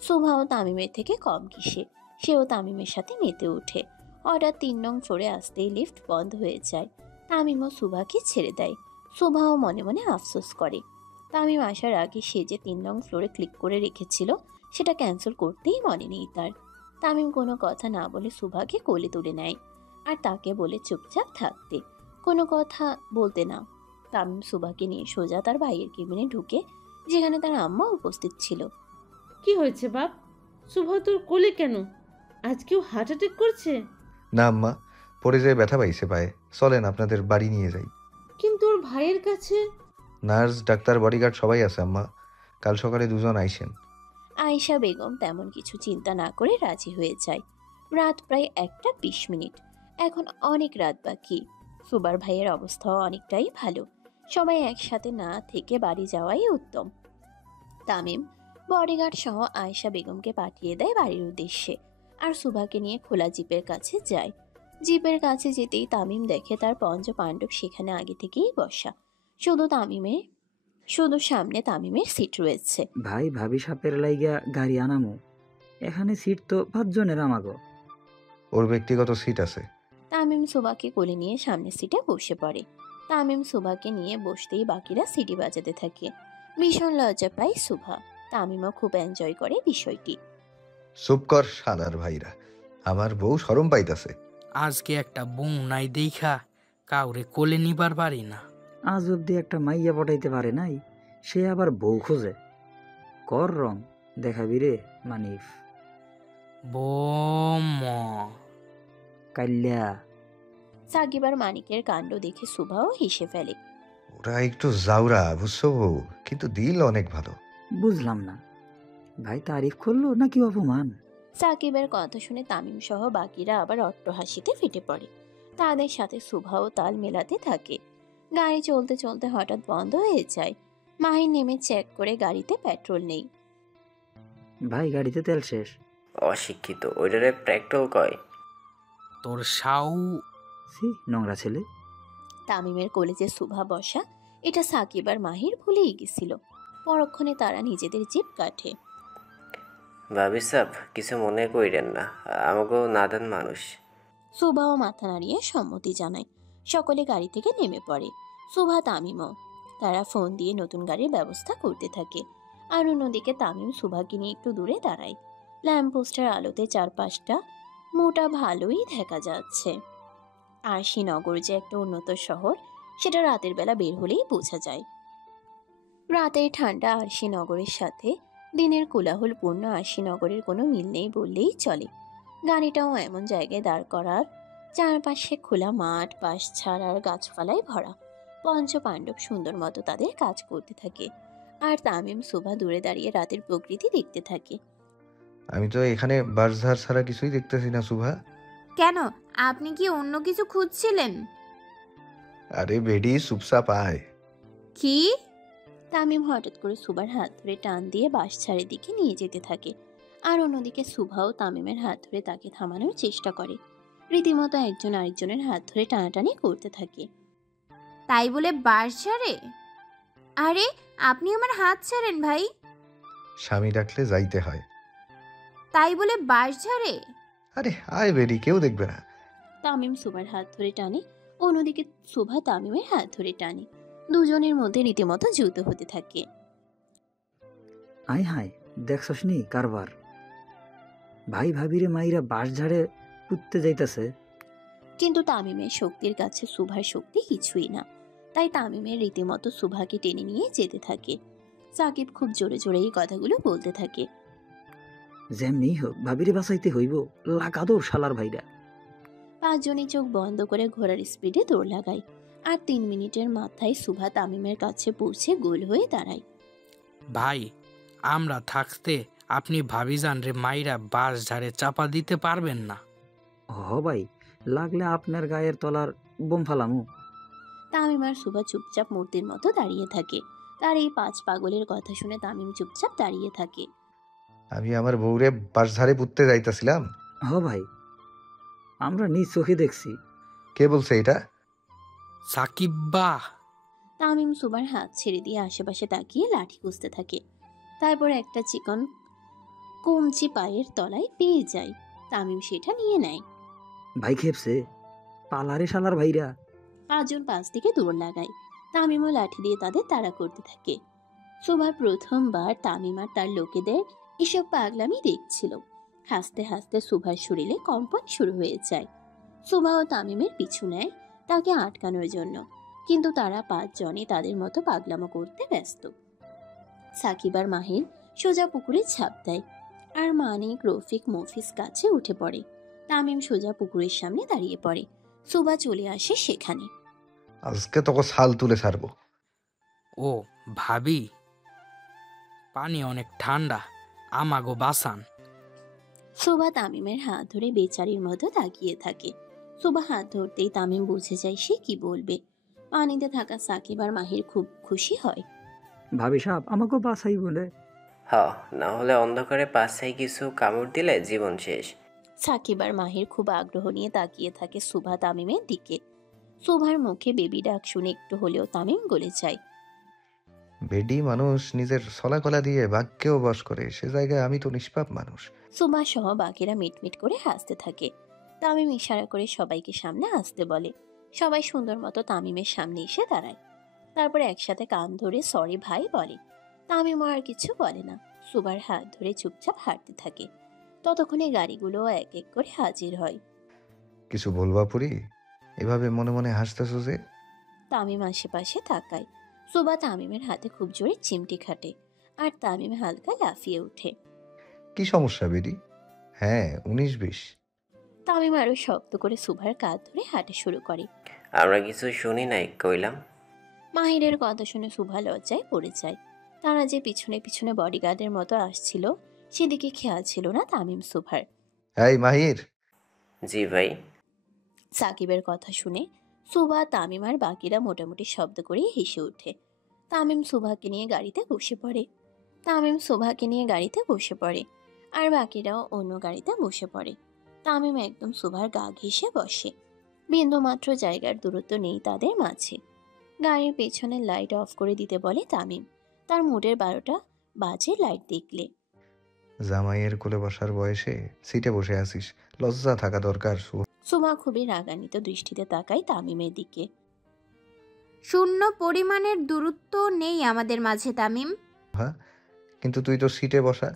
সুভাও তামিমের থেকে কম কিসে, সেও তামিমের সাথে মেতে ওঠে। হঠাৎ 3 নং ফ্লোরে আসতেই লিফট বন্ধ হয়ে যায়। তামিমও সুভাকে ছেড়ে দেয়। সুভাও মনে মনে আফসোস করে। তামিম আসার আগে সে যে 3 নং ফ্লোরে ক্লিক করে রেখেছিল সেটা ক্যান্সেল করতেই মনে নেই তার। তামিম কোনো কথা না বলে সুভাকে কোলে তুলে নেয় আর তাকে বলে চুপচাপ থাকতে, কোনো কথা বলতে না। তামিম সুভাকে নিয়ে সোজা তার ভাইয়ের কেবিনে ঢুকে, যেখানে তার আম্মা উপস্থিত ছিল। কি হয়েছে বাপ? শুভা তোর কোলে কেন? আজকেও হার্ট অ্যাটাক করছে? না আম্মা, পড়ে যেয়ে ব্যথা পাইছে পায়ে, চলেন আপনাদের বাড়ি নিয়ে যাই। কিন্তু ওর ভাইয়ের কাছে। নার্স, ডাক্তার, বডিগার্ড সবাই আছে আম্মা, কাল সকালে দুজন আইসেন। আয়েশা বেগম তেমন কিছু চিন্তা না করে রাজি হয়ে যায়। রাত প্রায় 1:20। এখন অনেক রাত বাকি। সুবার ভাইয়ের অবস্থাও অনেকটাই ভালো। সবাই একসাথে না থেকে বাড়ি যাওয়াই উত্তম। তামিম বডিগার্ড সহ আয়েশা বেগমকে পাঠিয়ে দেয় বাড়ির উদ্দেশ্যে, আর সুভাকে নিয়ে খোলা জিপের কাছে যায়। জিপের কাছে যেতেই তামিম দেখে তার পঞ্চ পাণ্ডব সেখানে আগে থেকেই বসা। শুধু সামনে তামিমের সিট রয়েছে। ভাই, ভাবি সাপের লাইগা গাড়ি আনামো, এখানে সিট তো 5 জনের আমাগো। ওর ব্যক্তিগত সিট আছে। তামিম সুভাকে কোলে নিয়ে সামনের সিটে বসে পড়ে। তামিম সুভাকে নিয়ে বসতেই বাকিরা সিটি বাজাতে থাকে। ভীষণ লজ্জা পায় সুভা। তামিমও খুব এনজয় করে বিষয়টি। চুপ কর শালার ভাইরা, আমার বউ শরম পাইতাছে। আজকে একটা বউ নাই দেখা কাউরে কোলে নিবার পারি না। আজ অব্দি একটা মাইয়া পটাইতে পারে নাই, সে আবার বউ খোঁজে। কর রং দেখাবি রে মানিফ। বোম কাল্যা। সাকিব আর মানিকের কাণ্ড দেখে সুভাও হেসে ফেলে। ওরা একটু জাউরা, বুঝছো বউ, কিন্তু দিল অনেক ভালো। বুঝলাম না ভাই, তারিফ করলো নাকি অপমান? সাকিবের কথা শুনে তামিম সহ বাকিরা আবার অট্টহাসিতে ফেটে পড়ে। তাদের সাথে সুভাও তাল মেলাতে থাকে। গাড়ি চলতে চলতে হঠাৎ বন্ধ হয়ে যায়। মাহির নেমে চেক করে গাড়িতে পেট্রোল নেই। ভাই, গাড়িতে তেল শেষ। অশিক্ষিত, ওইটারে প্র্যাকটাল কয়। তোর সাউ। সি নোংরা ছেলে। তামিমের কলেজে সুভা বসা, এটা সাকিব আর মাহির ভুলেই গেছিল। পরক্ষণে তারা নিজেদের জিপ কাটে। ভাবি সাব, কিছু মনে কইরেন না, আমাকেও নাদান মানুষ। সুভাও মাথা নাড়িয়ে সম্মতি জানায়। সকলে গাড়ি থেকে নেমে পড়ে, সুভা তামিমও। তারা ফোন দিয়ে নতুন গাড়ির ব্যবস্থা করতে থাকে। আর অন্যদিকে তামিম সুভাকে নিয়ে একটু দূরে দাঁড়ায়। ল্যাম্পপোস্টের আলোতে চারপাশটা মোটা ভালোই দেখা যাচ্ছে। আরশিনগর যে একটা উন্নত শহর, সেটা রাতের বেলা বের হলেই বোঝা যায়। রাতের ঠান্ডা আরশিনগরের সাথে দিনের কোলাহলপূর্ণ আরশিনগরের কোনো মিল নেই বললেই চলে। গাড়িটাও এমন জায়গায় দাঁড় করার, চারপাশে খোলা মাঠ, বাঁশঝাড় আর গাছপালায় ভরা। পঞ্চ পাণ্ডব সুন্দর মতো তাদের কাজ করতে থাকে, আর তামিম সুভা দূরে দাঁড়িয়ে রাতের প্রকৃতি দেখতে থাকে। আমি তো এখানে বাসঝাড় ছাড়া কিছুই দেখতেছি না সুভা। কেন, আপনি কি অন্য কিছু খুঁজছিলেন? আরে বেডি চুপচাপ আয়। কি? তামিম হঠাৎ করে সুবার হাত ধরে টান দিয়ে বাস ছাড়ের দিকে নিয়ে যেতে থাকে। আর অন্যদিকে সুভাও তামিমের হাত ধরে তাকে থামানোর চেষ্টা করে। রীতিমতো একজন আরেকজনের হাত ধরে টানাটানি করতে থাকে। তাই বলে বাস ছাড়ে? আরে আপনি আমার হাত ছাড়েন ভাই। স্বামী ডাকলে যাইতে হয়। তাই বলে বাস ছাড়ে? আরে আয় বেডি, কেউ দেখবে না। তামিম সুভার হাত ধরে টানে, অন্যদিকে সুভা তামিমের হাত ধরে টানে। দুজনের মধ্যে রীতিমতো যুদ্ধ হতে থাকে। আয় হায়, দেখছস নি কারবার? ভাই ভাবিরে মাইরা বাস ঝাড়ে পুঁততে যাইতাছে। কিন্তু তামিমের শক্তির কাছে সুভার শক্তি কিছুই না। তাই তামিমের রীতিমতো সুভাকে টেনে নিয়ে যেতে থাকে। সাকিব খুব জোরে জোরে এই কথাগুলো বলতে থাকে। যেমনি হোক ভাবিরে বাঁচাইতে হইব, লাগা দৌড় শালার ভাইরা। পাঁচজনই চোখ বন্ধ করে ঘোড়ার স্পিডে দৌড় লাগায়। আর 3 মিনিটের মাথায় সুভা তামিমের কাছে পৌঁছে গোল হয়ে দাঁড়ায়। ভাই, আমরা থাকতে আপনি ভাবিজান রে মাইরা বাস ঝাড়ে চাপা দিতে পারবেন না। হ ভাই, লাগলে আপনার গায়ের তলার বোম ফালামু। তামিম আর সুভা চুপচাপ মূর্তির মতো দাঁড়িয়ে থাকে। তার এই 5 পাগলের কথা শুনে তামিম চুপচাপ দাঁড়িয়ে থাকে। আমি আমার বউরে বাঁশঝাড়ে পুঁততে যাইতাছিলাম। হ ভাই, আমরা নিজ চোখে দেখছি। কে বলছে এটা? সাকিব বাহ। তামিম সুভার হাত ছেড়ে দিয়ে আশেপাশে তাকিয়ে লাঠি খুঁজতে থাকে। তারপর একটা চিকন কমচি পায়ের তলায় পেয়ে যায়। তামিম সেটা নিয়ে নেয়। ভাই খেপছে, পালারে শালার ভাইরা। 5 জন 5 দিকে দৌড় লাগায়। তামিমও লাঠি দিয়ে তাদের তাড়া করতে থাকে। সুভা প্রথমবার তামিম আর তার লোকেদের এসব পাগলামি দেখছিল। হাসতে হাসতে সুভার শরীরে কম্পন শুরু হয়ে যায়। সুভা ও তামিমের পিছু নেয় তাকে আটকানোর জন্য, কিন্তু তারা 5 জনই তাদের মতো পাগলামো করতে ব্যস্ত। সাকিব আর মাহির সোজা পুকুরে ঝাঁপ দেয়। আর মানিক, রফিক, মফিজ কাছে উঠে পড়ে। তামিম সোজা পুকুরের সামনে দাঁড়িয়ে পড়ে। সুভা চলে আসে সেখানে। আজকে তোকে ছাল তুলে ছাড়বো। ও ভাবি, পানি অনেক ঠান্ডা, আমাগো বাসান। সুভা তামিমের হাত ধরে বেচারির মতো তাকিয়ে থাকে। সুভা হাত ধরতেই তামিম বুঝে যায় সে কি বলবে। পানিতে থাকা সাকিব আর মাহির খুব খুশি হয়। ভাবি সাহেব আমাকে বাঁচাই বলে। হ, না হলে অন্ধকারে পাশায় কিছু কামড় দিলে জীবন শেষ। সাকিব আর মাহির খুব আগ্রহ নিয়ে তাকিয়ে থাকে সুভা তামিমের দিকে। সুভার মুখে বেবি ডাক শুনে একটু হলেও তামিম গলে যায়। বেডি মানুষ নিজের ছলাকলা দিয়ে বাঘকেও বশ করে, সে জায়গায় আমি তো নিষ্পাপ মানুষ। সুভা সহ বাকিরা মিটমিট করে হাসতে থাকে। তামিম ইশারা করে সবাইকে সামনে আসতে বলে। সবাই সুন্দর মতো তামিমের সামনে এসে দাঁড়ায়। তারপর একসাথে কান ধরে সরি ভাই বলে। তামিম আর কিছু বলে না, সুভার হাত ধরে চুপচাপ হাঁটতে থাকে। ততক্ষণে গাড়িগুলো এক এক করে হাজির হয়। কিছু বলবা পুরি? এভাবে মনে মনে হাসতেছো যে? তামিম আশেপাশে তাকায়। সুভা তামিমের হাতে খুব জোরে চিমটি খাটে। আর তামিম হালকা লাফিয়ে ওঠে। কি সমস্যা বেডি? হ্যাঁ, 19-20। তামিম আরো শক্ত করে সুভার কাঁধ ধরে হাঁটা শুরু করে। আমরা কিছু শুনি নাই কইলাম। মাহিরের কথা শুনে সুভা লজ্জায় পড়ে যায়। তারা যে পিছনে পিছনে বডিগার্ডের মতো আসছিল সেদিকে খেয়াল ছিল না তামিম সুভার। এই মাহির। জি ভাই। সাকিবের কথা শুনে সুভা, তামিম আর বাকিরা মোটামুটি শব্দ করে হেসে ওঠে। তামিম সুভাকে নিয়ে গাড়িতে বসে পড়ে। আর বাকিরাও অন্য গাড়িতে বসে পড়ে। তামিম একদম সুভার গা ঘেঁষে বসে। বিন্দুমাত্র জায়গার দূরত্ব নেই তাদের মাঝে। গাড়ির পেছনের লাইট অফ করে দিতে বলে তামিম। তার মুডের 12টা বাজে লাইট দেখলে। জামাইয়ের কোলে বসার বয়সে সিটে বসে আছিস, লজ্জা থাকা দরকার। সুমা খুবই রাগান্বিত দৃষ্টিতে তাকায় তামিমের দিকে। শূন্য পরিমাণের দূরত্ব নেই আমাদের মাঝে তামিম। হ্যাঁ, কিন্তু তুই তো সিটে বসা।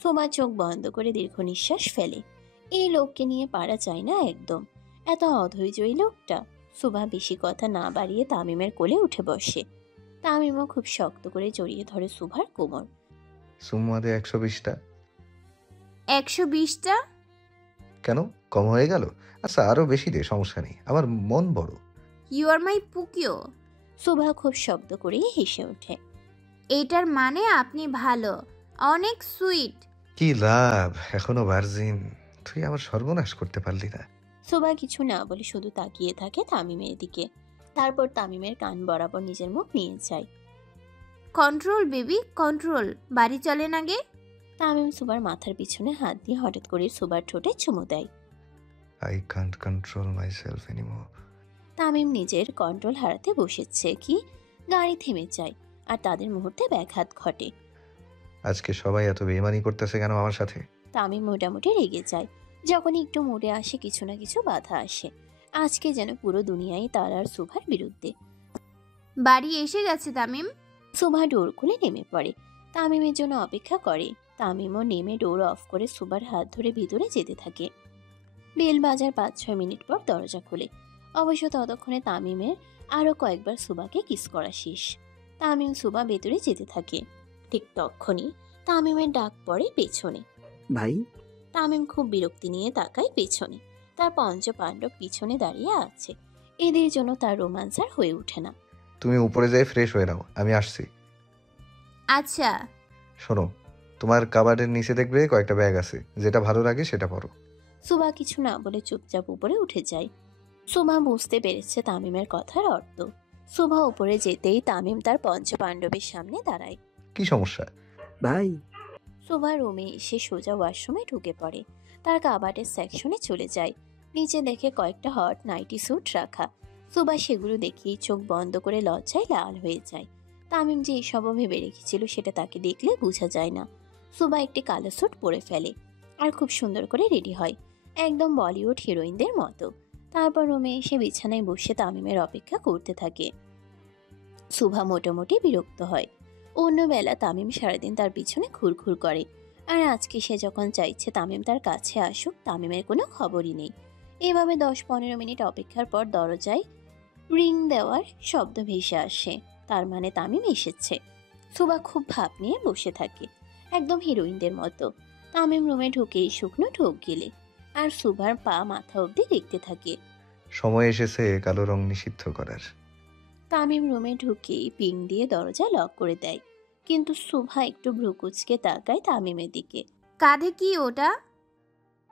সুমা চোখ বন্ধ করে দীর্ঘ নিঃশ্বাস ফেলে। এই লোককে নিয়ে পারা যায় না একদম। এত অধৈর্যই লোকটা। সুমা বেশি কথা না বাড়িয়ে তামিমের কোলে উঠে বসে। তামিমও খুব শক্ত করে জড়িয়ে ধরে সুভার কোমর। সুম্মাদে 120টা। 120টা? কেন, কম হয়ে গেল? আচ্ছা আরো বেশি দে, সমস্যা নেই, আমার মন বড়। ইউ আর মাই পুকিও। সুভা খুব শব্দ করে হেসে ওঠে। এটার মানে আপনি ভালো, অনেক সুইট। কি লাভ, এখনো ভার্জিন। তুই আমার সর্বনাশ করতে পারলি না। সুবা কিছু না বলে শুধু তাকিয়ে থাকে তামিমের দিকে। তারপর তামিমের কান বরাবর নিজের মুখ নিয়ে যায়। কন্ট্রোল বেবি কন্ট্রোল, বাড়ি চলেন আগে। তামিম সুবার মাথার পিছনে হাত দিয়ে হঠাৎ করে সুবার ঠোঁটে চুমু দেয়। I can't control my self anymore. Tamim নিজের কন্ট্রোল হারাতে বসেছে কি গাড়ি থেমে যায় আর তাদের মুহূর্তে ব্যাঘাত ঘটে। আজকে সবাই এত বেইমানি করতেছে কেন আমার সাথে? তামিম মোটামুটি রেগে যায়। যখনই একটু মুডে আসে কিছু না কিছু বাধা আসে। আজকে যেন পুরো দুনিয়াই তার আর সুভার বিরুদ্ধে। বাড়ি এসে গেছে তামিম। সুভা ডোর খুলে নেমে পড়ে। তামিমের জন্য অপেক্ষা করে। তামিমও নেমে ডোর অফ করে সুভার হাত ধরে ভিতরে যেতে থাকে। বেল বাজার 5-6 মিনিট পর দরজা খুলে। অবশ্য ততক্ষণে তামিমের আরো কয়েকবার সুবাকে কিস করা শেষ। তামিম সুবা ভেতরে যেতে থাকে। ঠিক তখনই তামিমের ডাক পড়ে পেছনে। ভাই, তামিম খুব বিরক্তি নিয়ে তাকায় পেছনে। তার পঞ্চপাণ্ডব পিছনে দাঁড়িয়ে আছে। এদের জন্য তার রোমান্সার হয়ে ওঠে না। তুমি উপরে যেয়ে ফ্রেশ হয়ে নাও, আমি আসছি। আচ্ছা। শোনো, তোমার কাবার্ডের নিচে দেখবে কয়েকটা ব্যাগ আছে, যেটা ভালো লাগে সেটা পরো। সুবা কিছু না বলে চুপচাপ উপরে উঠে যায়। সুবা বুঝতে পেরেছে তামিমের কথার অর্থ। সুবা উপরে যেতেই তামিম তার পঞ্চপাণ্ডবের সামনে দাঁড়ায়। কি সমস্যা? ভাই, সুবা রুমে এসে সোজা ওয়াশরুমে ঢুকে পড়ে। তার কাবার্ডের সেকশনে চলে যায়। নিচে দেখে কয়েকটা হট নাইটি স্যুট রাখা। সুবা সেগুলো দেখেই চোখ বন্ধ করে লজ্জায় লাল হয়ে যায়। তামিম যে এসবও ভেবে রেখেছিল সেটা তাকে দেখলে বোঝা যায় না। সুবা একটি কালো স্যুট পরে ফেলে আর খুব সুন্দর করে রেডি হয়, একদম বলিউড হিরোইনদের মতো। তারপর রুমে এসে বিছানায় বসে তামিমের অপেক্ষা করতে থাকে। সুভা মোটামুটি বিরক্ত হয়। অন্যবেলা তামিম সারাদিন তার পিছনে ঘুরঘুর করে, আর আজকে সে যখন চাইছে তামিম তার কাছে আসুক, তামিমের কোনো খবরই নেই। এভাবে 10-15 মিনিট অপেক্ষার পর দরজায় রিং দেওয়ার শব্দ ভেসে আসে। তার মানে তামিম এসেছে। সুভা খুব ভাব নিয়ে বসে থাকে, একদম হিরোইনদের মতো। তামিম রুমে ঢুকেই শুকনো ঢোক গেলে আর সুভার পা মাথা অবধি দেখতে থাকে। সময় এসেছে কালো রং নিষিদ্ধ করার। তামিম রুমে ঢুকেই পিং দিয়ে দরজা লক করে দেয়, কিন্তু সুভা একটু ভ্রুকুচকে তাকায় তামিমের দিকে। কাঁধে কি ওটা?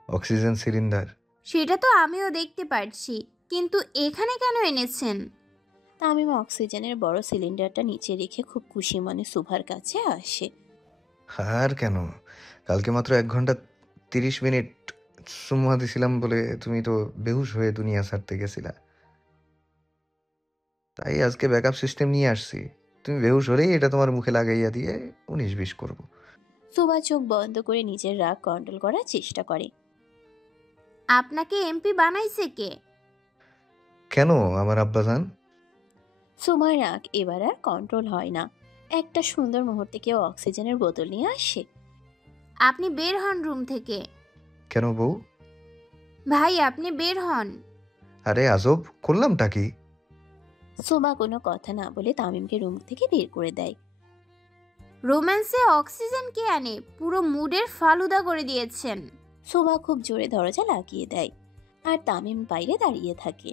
Oxygen cylinder. সেটা তো আমিও দেখতে পারছি, কিন্তু এখানে কেন এনেছেন? তামিম অক্সিজেনের বড় সিলিন্ডারটা নিচে রেখে খুব খুশি মনে সুভার কাছে আসে। আর কেন, কালকে মাত্র 1 ঘন্টা 30 মিনিট সুম্মা দিছিলাম বলে তুমি তো বেহুশ হয়ে দুনিয়া ছাড়তে গেছিলা। তাই আজকে ব্যাকআপ সিস্টেম নিয়ে আসছি। তুমি বেহুশ হলেই এটা তোমার মুখে লাগাইয়া দিয়ে 19-20 করবো। সুভা চোখ বন্ধ করে নিজের রাগ কন্ট্রোল করার চেষ্টা করে। আপনাকে এমপি বানাইছে কে? কেন আমার আব্বাজান? সুভার রাগ এবার আর কন্ট্রোল হয় না। একটা সুন্দর মুহূর্তে কেউ অক্সিজেনের বোতল নিয়ে আসে। আপনি বের হন রুম থেকে। কেন বউ? ভাই আপনি বের হন। আরে আজব, করলামটা কি? সুভা কোনো কথা না বলে তামিমকে রুম থেকে বের করে দেয়। রোম্যান্সে অক্সিজেন কে আনে? পুরো মুডের ফালুদা করে দিয়েছেন। সুভা খুব জোরে দরজা লাগিয়ে দেয় আর তামিম বাইরে দাঁড়িয়ে থাকে।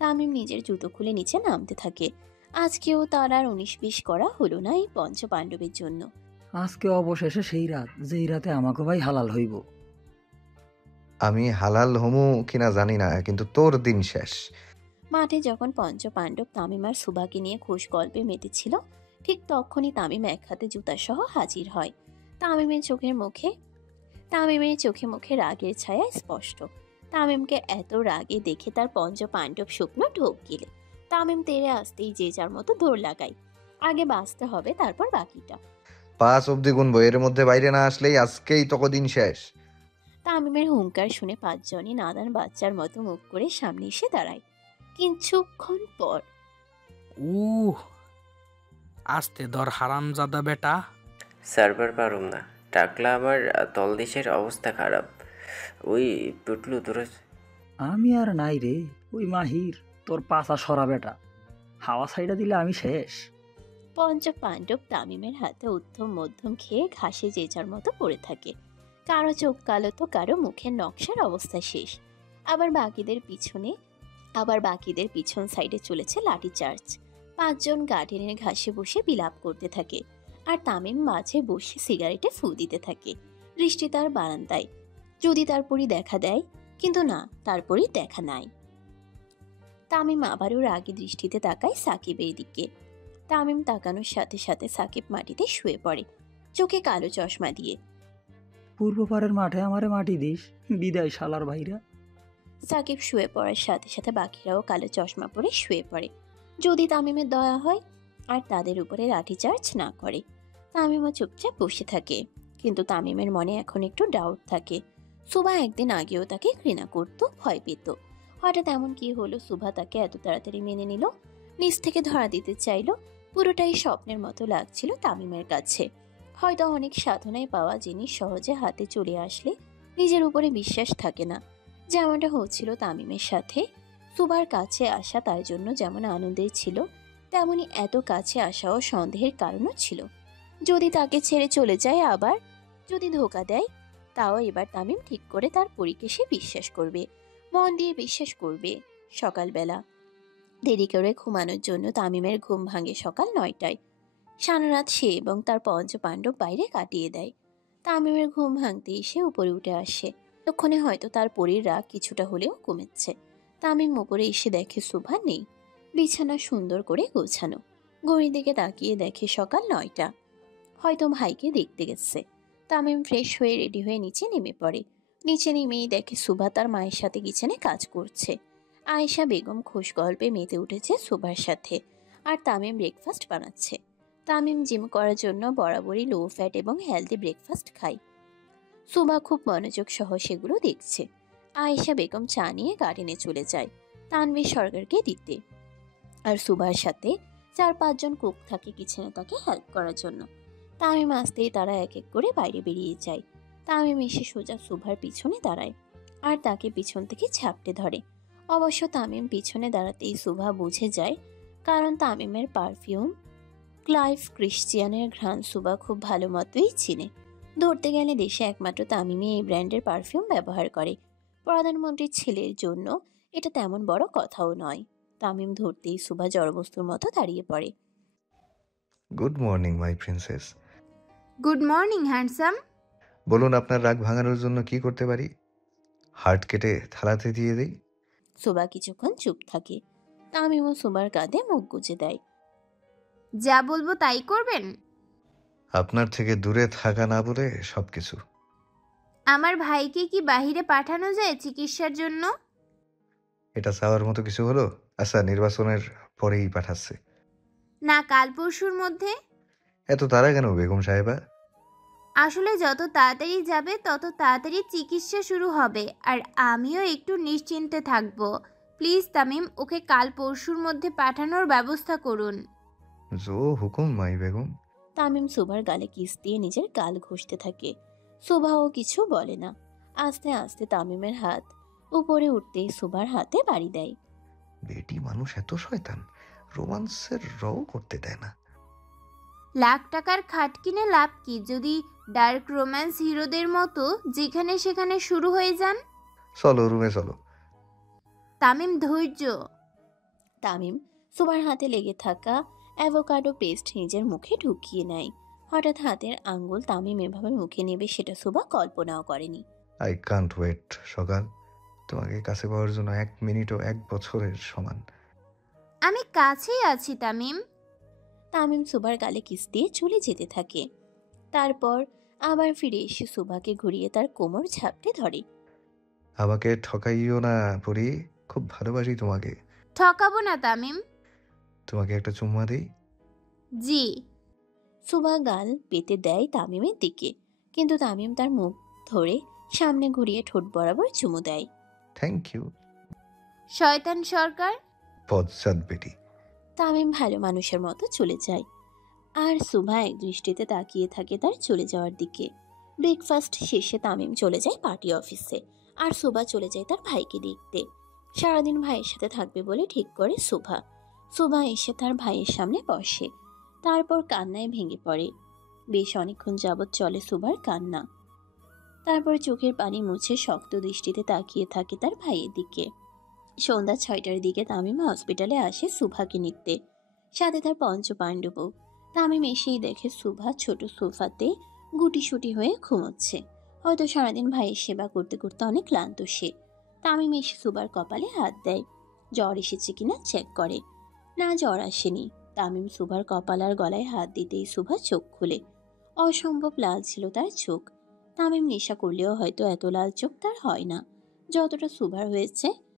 তামিম নিজের জুতো খুলে নিচে নামতে থাকে। আজকেও তার আর 19-20 করা হলো না এই পঞ্চপাণ্ডবের জন্য। আজকে অবশেষে সেই রাত, যেই রাতে আমাকে ভাই হালাল হইব। আমি হালাল হমু কিনা জানি না, কিন্তু তোর দিন শেষ। মাঠে যখন পঞ্চপাণ্ডব তামিম আর সুভাকে নিয়ে খুশ গল্পে মেতেছিল, ঠিক তখনই তামিম এক হাতে জুতা সহ হাজির হয়। তামিমের চোখে মুখে রাগের ছায়া স্পষ্ট। তামিমকে এত রাগে দেখে তার পঞ্চপাণ্ডব শুকনো ঢোক গেলে। তামিম তেড়ে আসতেই যে যার মতো দৌড় লাগায়। আগে বাঁচতে হবে, তারপর বাকিটা। 5 অব্দি গুনবো, এর মধ্যে বাইরে না আসলেই আজকেই তোকে দিন শেষ। তামিমের হুঙ্কার শুনে 5 জনই নাদান বাচ্চার মতো মুখ করে সামনে এসে দাঁড়ায়। কিছুক্ষণ পর আস্তে ধর হারামজাদা বেটা। সার্ভার পারুম না, টাকলা আমার তলদেশের অবস্থা খারাপ। ওই পুটলু তোর। আমি আর নাই রে, ওই মাহির তোর পাছা সরা বেটা, হাওয়া সাইডা দিলে আমি শেষ। পঞ্চপাণ্ডব তামিমের হাতে উত্তম মধ্যম খেয়ে ঘাসে যে যার মতো পড়ে থাকে। কারো চোখ কালো তো কারো মুখের নকশার অবস্থা শেষ। আবার বাকিদের পিছন সাইডে চলেছে লাঠি চার্জ। 5 জন গার্ডেনের ঘাসে বসে বিলাপ করতে থাকে, আর তামিম মাঝে বসে সিগারেটে ফু দিতে থাকে। দৃষ্টি তার বারান্দায়। যদি তার পরই দেখা দেয় কিন্তু না, তারপরই দেখা নাই। তামিম আবারও রাগী দৃষ্টিতে তাকায় সাকিবের দিকে। তামিম তাকানোর সাথে সাথে সাকিব মাটিতে শুয়ে পড়ে, চোখে কালো চশমা দিয়ে। পূর্ব পাড়ের মাঠে আমারে মাটি দিস, বিদায় শালার ভাইরা। সাকিব শুয়ে পড়ার সাথে সাথে বাকিরাও কালো চশমা পরে শুয়ে পড়ে, যদি তামিমের দয়া হয় আর তাদের উপরে লাঠিচার্জ না করে। তামিমও চুপচাপ বসে থাকে, কিন্তু তামিমের মনে এখন একটু ডাউট থাকে। সুভা একদিন আগেও তাকে ঘৃণা করত, ভয় পেত। হঠাৎ এমন কি হলো সুভা তাকে এত তাড়াতাড়ি মেনে নিল, নিজ থেকে ধরা দিতে চাইলো? পুরোটাই স্বপ্নের মতো লাগছিল তামিমের কাছে। হয়তো অনেক সাধনায় পাওয়া জিনিস সহজে হাতে চলে আসলে নিজের উপরে বিশ্বাস থাকে না, যেমনটা হচ্ছিল তামিমের সাথে। সুভার কাছে আসা তার জন্য যেমন আনন্দের ছিল, তেমনি এত কাছে আসাও সন্দেহের কারণও ছিল। যদি তাকে ছেড়ে চলে যায়, আবার যদি ধোকা দেয়, তাও এবার তামিম ঠিক করে তার পরীকে সে বিশ্বাস করবে, মন দিয়ে বিশ্বাস করবে। সকালবেলা দেরি করে ঘুমানোর জন্য তামিমের ঘুম ভাঙে সকাল 9টায়। সারা রাত সে এবং তার পঞ্চপাণ্ডব বাইরে কাটিয়ে দেয়। তামিমের ঘুম ভাঙতে এসে উপরে উঠে আসে। ততক্ষণে হয়তো তার পরীর রাগ কিছুটা হলেও কমেছে। তামিম উপরে এসে দেখে সুভা নেই, বিছানা সুন্দর করে গোছানো। ঘড়ির দিকে তাকিয়ে দেখে সকাল 9টা, হয়তো ভাইকে দেখতে গেছে। তামিম ফ্রেশ হয়ে রেডি হয়ে নিচে নেমে পড়ে। নিচে নেমেই দেখে সুভা তার মায়ের সাথে কিচেনে কাজ করছে। আয়েশা বেগম খোশ গল্পে মেতে উঠেছে সুভার সাথে, আর তামিম ব্রেকফাস্ট বানাচ্ছে। তামিম জিম করার জন্য বরাবরই লো ফ্যাট এবং হেলদি ব্রেকফাস্ট খায়। সুভা খুব মনোযোগ সহ সেগুলো দেখছে। আয়েশা বেগম চা নিয়ে গার্ডেনে চলে যায় তানভীর সরকারকে দিতে, আর সুভার সাথে 4-5 জন কুক থাকে কিচেনে তাকে হেল্প করার জন্য। তামিম আসতেই তারা এক এক করে বাইরে বেরিয়ে যায়। তামিম এসে সোজা সুভার পিছনে দাঁড়ায় আর তাকে পিছন থেকে ঝাপটে ধরে। অবশ্য তামিম পিছনে দাঁড়াতেই সুভা বুঝে যায়, কারণ তামিমের পারফিউম ক্লাইভ ক্রিশ্চিয়ানের ঘ্রাণ সুভা খুব ভালো মতোই চিনে। ধরতে গেলে দেশে একমাত্র তামিমই এই ব্র্যান্ডের পারফিউম ব্যবহার করে। প্রধানমন্ত্রীর ছেলের জন্য এটা তেমন বড় কথাও নয়। তামিম ধরতেই সুভা জড়বস্তুর মতো দাঁড়িয়ে পড়ে। Good morning my princess. Good morning handsome. বলুন আপনার রাগ ভাঙানোর জন্য কি করতে পারি? হার্ট কেটে থালাতে দিয়ে দেই? সুভা কিছুক্ষণ চুপ থাকে। তামিমও সুভার কাঁধে মুখ গুজে দেয়। যা বলবো তাই করবেন? আপনার থেকে দূরে থাকা না বলে সবকিছু। আমার ভাইকে কি বাহিরে পাঠানো যায় চিকিৎসার জন্য? এটা চাওয়ার মতো কিছু হলো? আচ্ছা, নির্বাচনের পরেই পাঠাচ্ছে। না, কাল পরশুর মধ্যে। এত তাড়া কেন বেগম সাহেবা? আসলে যত তাড়াতাড়ি যাবে তত তাড়াতাড়ি চিকিৎসা শুরু হবে, আর আমিও একটু নিশ্চিন্তে থাকবো। প্লিজ তামিম, ওকে কাল পরশুর মধ্যে পাঠানোর ব্যবস্থা করুন। জো হুকুম মাই বেগম। তামিম সুভার গালে কিস দিয়ে নিজের গাল ঘষতে থাকে। সুভাও কিছু বলে না। আস্তে আস্তে তামিমের হাত উপরে উঠতেই সুভার হাতে বাড়ি দেয়। বেটি মানুষ এত শয়তান, রোমান্সের রও করতে দেয় না। লাখ টাকার খাট কিনে লাভ কি যদি ডার্ক রোম্যান্স হিরোদের মতো যেখানে সেখানে শুরু হয়ে যান? চলো রুমে চলো। তামিম ধৈর্য। তামিম সুভার হাতে লেগে থাকা অ্যাভোকাডো পেস্ট নিজের মুখে ঢুকিয়ে নেয়। হঠাৎ হাতের আঙ্গুল তামিম এভাবে মুখে নেবে সেটা সুভা কল্পনাও করেনি। আই কান্ট ওয়েট সকাল। তোমাকে কাছে পাওয়ার জন্য 1 মিনিটও 1 বছরের সমান। আমি কাছেই আছি তামিম। তামিম সুভার গালে কিস দিয়ে চলে যেতে থাকে। তারপর আবার ফিরে এসে সুভাকে ঘুরিয়ে তার কোমর ঝাপটে ধরে। আমাকে ঠকাইও না পরি, খুব ভালোবাসি তোমাকে। ঠকাবো না তামিম। তোমাকে একটা চুম্মা দেই? জি। সুভা গাল পেতে দেয় তামিমের দিকে, কিন্তু তামিম তার মুখ ধরে সামনে ঘুরিয়ে ঠোঁট বরাবর চুমু দেয়। Thank you. শয়তান সরকার। বজ্জাত বেটি। তামিম ভালো মানুষের মতো চলে যায়, আর সুভা এক দৃষ্টিতে তাকিয়ে থাকে তার চলে যাওয়ার দিকে। ব্রেকফাস্ট শেষে তামিম চলে যায় পার্টি অফিসে, আর সুভা চলে যায় তার ভাইকে দেখতে। সারাদিন ভাইয়ের সাথে থাকবে বলে ঠিক করে সুভা। সুভা এসে তার ভাইয়ের সামনে বসে, তারপর কান্নায় ভেঙে পড়ে। বেশ অনেকক্ষণ যাবৎ চলে সুভার কান্না। তারপর চোখের পানি মুছে শক্ত দৃষ্টিতে তাকিয়ে থাকে তার ভাইয়ের দিকে। সন্ধ্যা 6টার দিকে তামিম হসপিটালে আসে সুভাকে নিতে, সাথে তার পঞ্চপাণ্ডবও। তামিম এসেই দেখে সুভা ছোট সোফাতে গুটিসুটি হয়ে ঘুমোচ্ছে। হয়তো সারাদিন ভাইয়ের সেবা করতে করতে অনেক ক্লান্ত সে। তামিম এসে সুবার কপালে হাত দেয়, জ্বর এসেছে কিনা চেক করে। না, জ্বর আসেনি। তামিম সুভার কপাল আর গলায় হাত দিতেই সুভা চোখ খুলে। অসম্ভব লাল ছিল তার চোখ। তামিম নেশা করলেও হয়তো এত লাল চোখ তার হয় না যতটা সুভার হয়েছে।